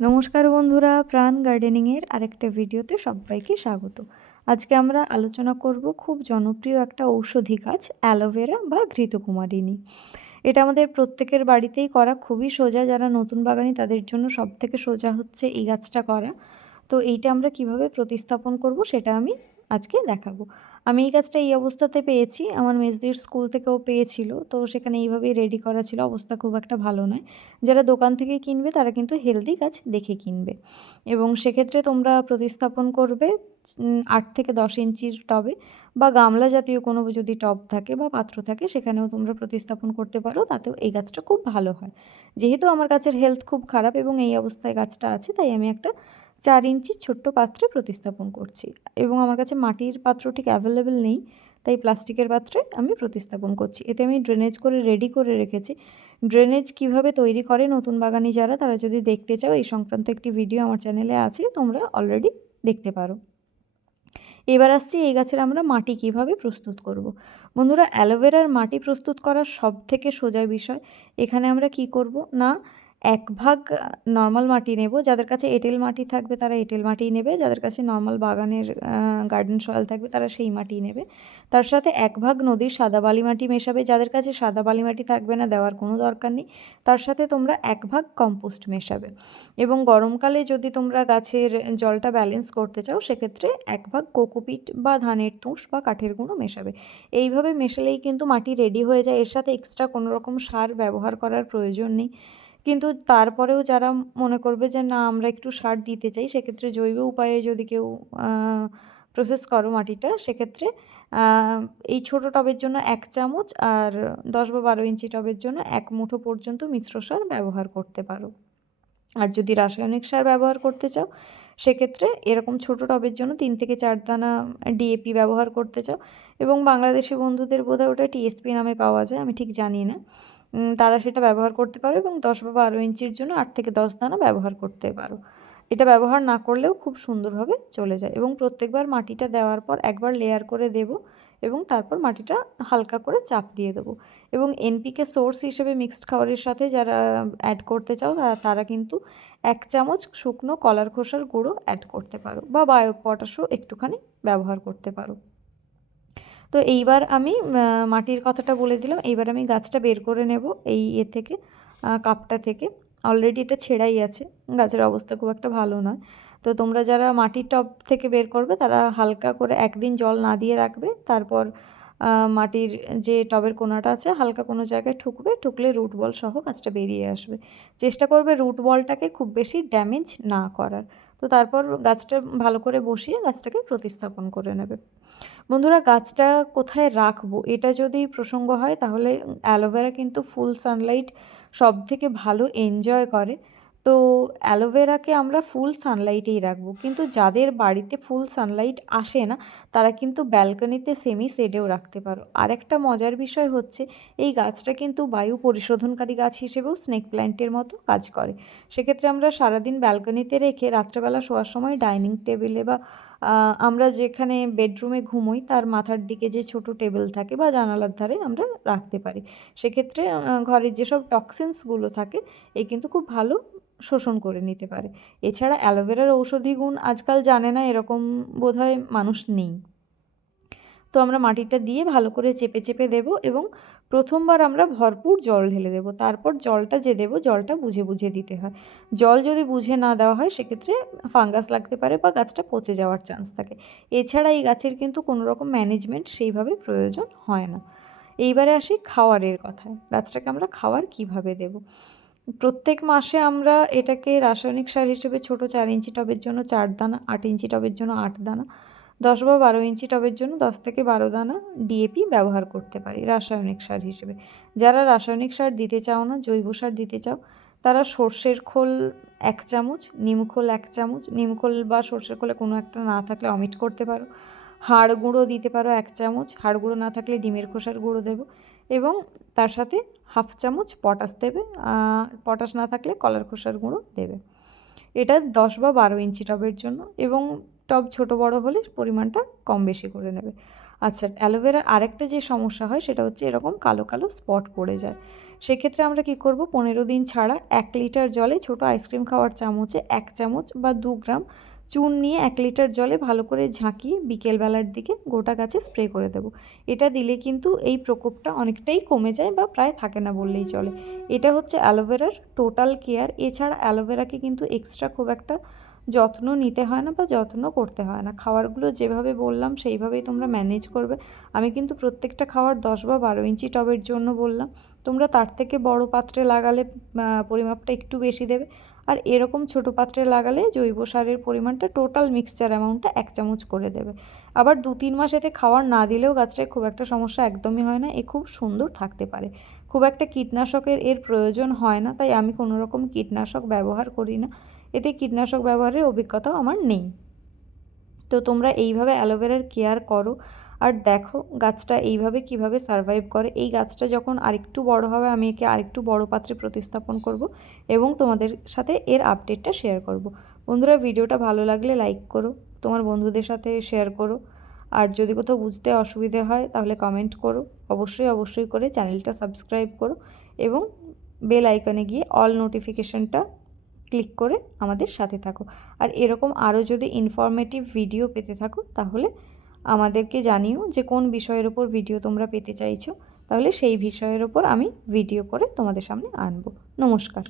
নমস্কার বন্ধুরা, প্রাণ গার্ডেনিংয়ের আরেকটা ভিডিওতে সবাইকে স্বাগত। আজকে আমরা আলোচনা করব খুব জনপ্রিয় একটা ঔষধি গাছ অ্যালোভেরা বা ঘৃতকুমারিনী। এটা আমাদের প্রত্যেকের বাড়িতেই করা খুবই সোজা। যারা নতুন বাগানি তাদের জন্য সবথেকে সোজা হচ্ছে এই গাছটা করা। তো এইটা আমরা কিভাবে প্রতিস্থাপন করব সেটা আমি আজকে দেখাবো। আমি এই গাছটা এই অবস্থাতে পেয়েছি, আমার মেজদির স্কুল থেকেও পেয়েছিল। তো সেখানে এইভাবেই রেডি করা ছিল, অবস্থা খুব একটা ভালো নয়। যারা দোকান থেকে কিনবে তারা কিন্তু হেলদি গাছ দেখে কিনবে। এবং সেক্ষেত্রে তোমরা প্রতিস্থাপন করবে ৮ থেকে ১০ ইঞ্চির টবে বা গামলা জাতীয় কোনো যদি টব থাকে বা পাত্র থাকে সেখানেও তোমরা প্রতিস্থাপন করতে পারো, তাতেও এই গাছটা খুব ভালো হয়। যেহেতু আমার গাছের হেলথ খুব খারাপ এবং এই অবস্থায় গাছটা আছে, তাই আমি একটা ৪ ইঞ্চির ছোট্ট পাত্রে প্রতিস্থাপন করছি। এবং আমার কাছে মাটির পাত্র ঠিক অ্যাভেলেবেল নেই, তাই প্লাস্টিকের পাত্রে আমি প্রতিস্থাপন করছি। এতে আমি ড্রেনেজ করে রেডি করে রেখেছি। ড্রেনেজ কিভাবে তৈরি করে নতুন বাগানি যারা, তারা যদি দেখতে চাও এই সংক্রান্ত একটি ভিডিও আমার চ্যানেলে আছে, তোমরা অলরেডি দেখতে পারো। এবার আসছি এই গাছের আমরা মাটি কিভাবে প্রস্তুত করব। বন্ধুরা, অ্যালোভেরার মাটি প্রস্তুত করার সবথেকে সোজা বিষয়। এখানে আমরা কি করব না, ১ ভাগ নর্মাল মাটি নেব। যাদের কাছে এঁটেল মাটি থাকবে তারা এঁটেল মাটিই নেবে, যাদের কাছে নর্মাল বাগানের গার্ডেন সয়েল থাকবে তারা সেই মাটিই নেবে। তার সাথে ১ ভাগ নদীর সাদা বালি মাটি মেশাবে। যাদের কাছে সাদা বালি মাটি থাকবে না, দেওয়ার কোনো দরকার নেই। তার সাথে তোমরা ১ ভাগ কম্পোস্ট মেশাবে। এবং গরমকালে যদি তোমরা গাছের জলটা ব্যালেন্স করতে চাও সেক্ষেত্রে ১ ভাগ কোকোপিট বা ধানের তুষ বা কাঠের গুঁড়ো মেশাবে। এইভাবে মেশালেই কিন্তু মাটি রেডি হয়ে যায়। এর সাথে এক্সট্রা কোনো রকম সার ব্যবহার করার প্রয়োজন নেই। কিন্তু তারপরেও যারা মনে করবে যে না আমরা একটু সার দিতে চাই, সেক্ষেত্রে জৈব উপায়ে যদি কেউ প্রসেস করো মাটিটা, সেক্ষেত্রে এই ছোটো টবের জন্য ১ চামচ আর ১০ বা ১২ ইঞ্চি টবের জন্য ১ মুঠো পর্যন্ত মিশ্র সার ব্যবহার করতে পারো। আর যদি রাসায়নিক সার ব্যবহার করতে চাও সেক্ষেত্রে এরকম ছোটো টবের জন্য ৩ থেকে ৪ দানা ডিএপি ব্যবহার করতে চাও। এবং বাংলাদেশি বন্ধুদের বোধহয় ওটা টিএসপি নামে পাওয়া যায়, আমি ঠিক জানি না। তারা সেটা ব্যবহার করতে পারো এবং ১০ বা ১২ ইঞ্চির জন্য ৮ থেকে ১০ দানা ব্যবহার করতে পারো। এটা ব্যবহার না করলেও খুব সুন্দরভাবে চলে যায়। এবং প্রত্যেকবার মাটিটা দেওয়ার পর একবার লেয়ার করে দেব এবং তারপর মাটিটা হালকা করে চাপ দিয়ে দেবো। এবং এনপিকে সোর্স হিসেবে মিক্সড খাবারের সাথে যারা অ্যাড করতে চাও তারা কিন্তু ১ চামচ শুকনো কলার খোসার গুঁড়ো অ্যাড করতে পারো বা বায়ো পটাশও একটুখানি ব্যবহার করতে পারো। তো এইবার আমি মাটির কথাটা বলে দিলাম। এইবার আমি গাছটা বের করে নেব এই থেকে কাপটা থেকে। অলরেডি এটা ছেঁড়াই আছে, গাছের অবস্থা খুব একটা ভালো নয়। তো তোমরা যারা মাটির টব থেকে বের করবে তারা হালকা করে ১ দিন জল না দিয়ে রাখবে। তারপর মাটির যে টবের কোনাটা আছে হালকা কোনো জায়গায় ঠুকবে, ঠুকলে রুট বল সহ গাছটা বেরিয়ে আসবে। চেষ্টা করবে রুট বলটাকে খুব বেশি ড্যামেজ না করার। তো তারপর গাছটা ভালো করে বসিয়ে গাছটাকে প্রতিস্থাপন করে নেবে। বন্ধুরা, গাছটা কোথায় রাখবো এটা যদি প্রসঙ্গ হয় তাহলে অ্যালোভেরা কিন্তু ফুল সানলাইট সবথেকে ভালো এনজয় করে। তো অ্যালোভেরাকে আমরা ফুল সানলাইটেই রাখবো। কিন্তু যাদের বাড়িতে ফুল সানলাইট আসে না তারা কিন্তু ব্যালকনিতে সেমি শেডেও রাখতে পারো। আরেকটা মজার বিষয় হচ্ছে এই গাছটা কিন্তু বায়ু পরিশোধনকারী গাছ হিসেবেও স্নেক প্ল্যান্টের মতো কাজ করে। সেক্ষেত্রে আমরা সারাদিন ব্যালকনিতে রেখে রাত্রেবেলা শোয়ার সময় ডাইনিং টেবিলে বা আমরা যেখানে বেডরুমে ঘুমোই তার মাথার দিকে যে ছোট টেবিল থাকে বা জানালার ধারে আমরা রাখতে পারি। সেক্ষেত্রে ঘরের যেসব টক্সিনসগুলো থাকে এ কিন্তু খুব ভালো শোষণ করে নিতে পারে। এছাড়া অ্যালোভেরার ঔষধি গুণ আজকাল জানে না এরকম বোধহয় মানুষ নেই। তো আমরা মাটিটা দিয়ে ভালো করে চেপে চেপে দেবো এবং প্রথমবার আমরা ভরপুর জল ঢেলে দেবো। তারপর জলটা যে দেবো জলটা বুঝে বুঝে দিতে হয়। জল যদি বুঝে না দেওয়া হয় সেক্ষেত্রে ফাঙ্গাস লাগতে পারে বা গাছটা পচে যাওয়ার চান্স থাকে। এছাড়া এই গাছের কিন্তু কোনো রকম ম্যানেজমেন্ট সেইভাবে প্রয়োজন হয় না। এইবারে আসি খাওয়ারের কথায়। গাছটাকে আমরা খাওয়ার কিভাবে দেবো। প্রত্যেক মাসে আমরা এটাকে রাসায়নিক সার হিসেবে ছোটো ৪ ইঞ্চি টবের জন্য ৪ দানা, ৮ ইঞ্চি টবের জন্য ৮ দানা, ১০ বা ১২ ইঞ্চি টবের জন্য ১০ থেকে ১২ দানা ডিএপি ব্যবহার করতে পারি রাসায়নিক সার হিসেবে। যারা রাসায়নিক সার দিতে চাও না, জৈব সার দিতে চাও, তারা সর্ষের খোল ১ চামচ, নিমখোল ১ চামচ, নিমখোল বা সর্ষের খোলে কোনো একটা না থাকলে অমিট করতে পারো। হাড় গুঁড়ো দিতে পারো ১ চামচ, হাড় গুঁড়ো না থাকলে ডিমের খোসার গুঁড়ো দেবো এবং তার সাথে 1/2 চামচ পটাশ দেবে। পটাশ না থাকলে কলার খোসার গুঁড়ো দেবে। এটা ১০ বা ১২ ইঞ্চি টবের জন্য এবং টব ছোটো বড় হলে পরিমাণটা কম বেশি করে নেবে। আচ্ছা, অ্যালোভেরার আরেকটা যে সমস্যা হয় সেটা হচ্ছে এরকম কালো কালো স্পট পড়ে যায়। সেক্ষেত্রে আমরা কি করব, 15 দিন ছাড়া 1 লিটার জলে ছোট আইসক্রিম খাওয়ার চামচে 1 চামচ বা 2 গ্রাম চুন নিয়ে 1 লিটার জলে ভালো করে ঝাঁকিয়ে বিকেলবেলার দিকে গোটা গাছে স্প্রে করে দেব। এটা দিলে কিন্তু এই প্রকোপটা অনেকটাই কমে যায় বা প্রায় থাকে না বললেই চলে। এটা হচ্ছে অ্যালোভেরার টোটাল কেয়ার। এছাড়া অ্যালোভেরাকে কিন্তু এক্সট্রা খুব একটা যত্ন নিতে হয় না বা যত্ন করতে হয় না। খাবারগুলো যেভাবে বললাম সেইভাবেই তোমরা ম্যানেজ করবে। আমি কিন্তু প্রত্যেকটা খাবার 10 বা 12 ইঞ্চি টবের জন্য বললাম। তোমরা তার থেকে বড় পাত্রে লাগালে পরিমাপটা একটু বেশি দেবে। আর এরকম ছোট পাত্রে লাগালে জৈব সারের পরিমাণটা টোটাল মিক্সচার অ্যামাউন্টটা 1 চামচ করে দেবে। আবার 2-3 মাস এতে খাবার না দিলেও গাছটায় খুব একটা সমস্যা একদমই হয় না। এ খুব সুন্দর থাকতে পারে। খুব একটা কীটনাশকের এর প্রয়োজন হয় না, তাই আমি কোনো রকম কীটনাশক ব্যবহার করি না। এতে কীটনাশক ব্যবহারের অভিজ্ঞতাও আমার নেই। তো তোমরা এইভাবে অ্যালোভেরার কেয়ার করো আর দেখো গাছটা এইভাবে কিভাবে সারভাইভ করে। এই গাছটা যখন আরেকটু বড় হবে আমি একে আরেকটু বড় পাত্রে প্রতিস্থাপন করব এবং তোমাদের সাথে এর আপডেটটা শেয়ার করব। বন্ধুরা, ভিডিওটা ভালো লাগলে লাইক করো, তোমার বন্ধুদের সাথে শেয়ার করো, আর যদি কোথাও বুঝতে অসুবিধে হয় তাহলে কমেন্ট করো। অবশ্যই করে চ্যানেলটা সাবস্ক্রাইব করো এবং বেল আইকনে গিয়ে অল নোটিফিকেশনটা ক্লিক করে আমাদের সাথে থাকো। আর এরকম আরও যদি ইনফরমেটিভ ভিডিও পেতে থাকো তাহলে আমাদেরকে জানিও যে কোন বিষয়ের ওপর ভিডিও তোমরা পেতে চাইছো, তাহলে সেই বিষয়ের ওপর আমি ভিডিও করে তোমাদের সামনে আনবো। নমস্কার।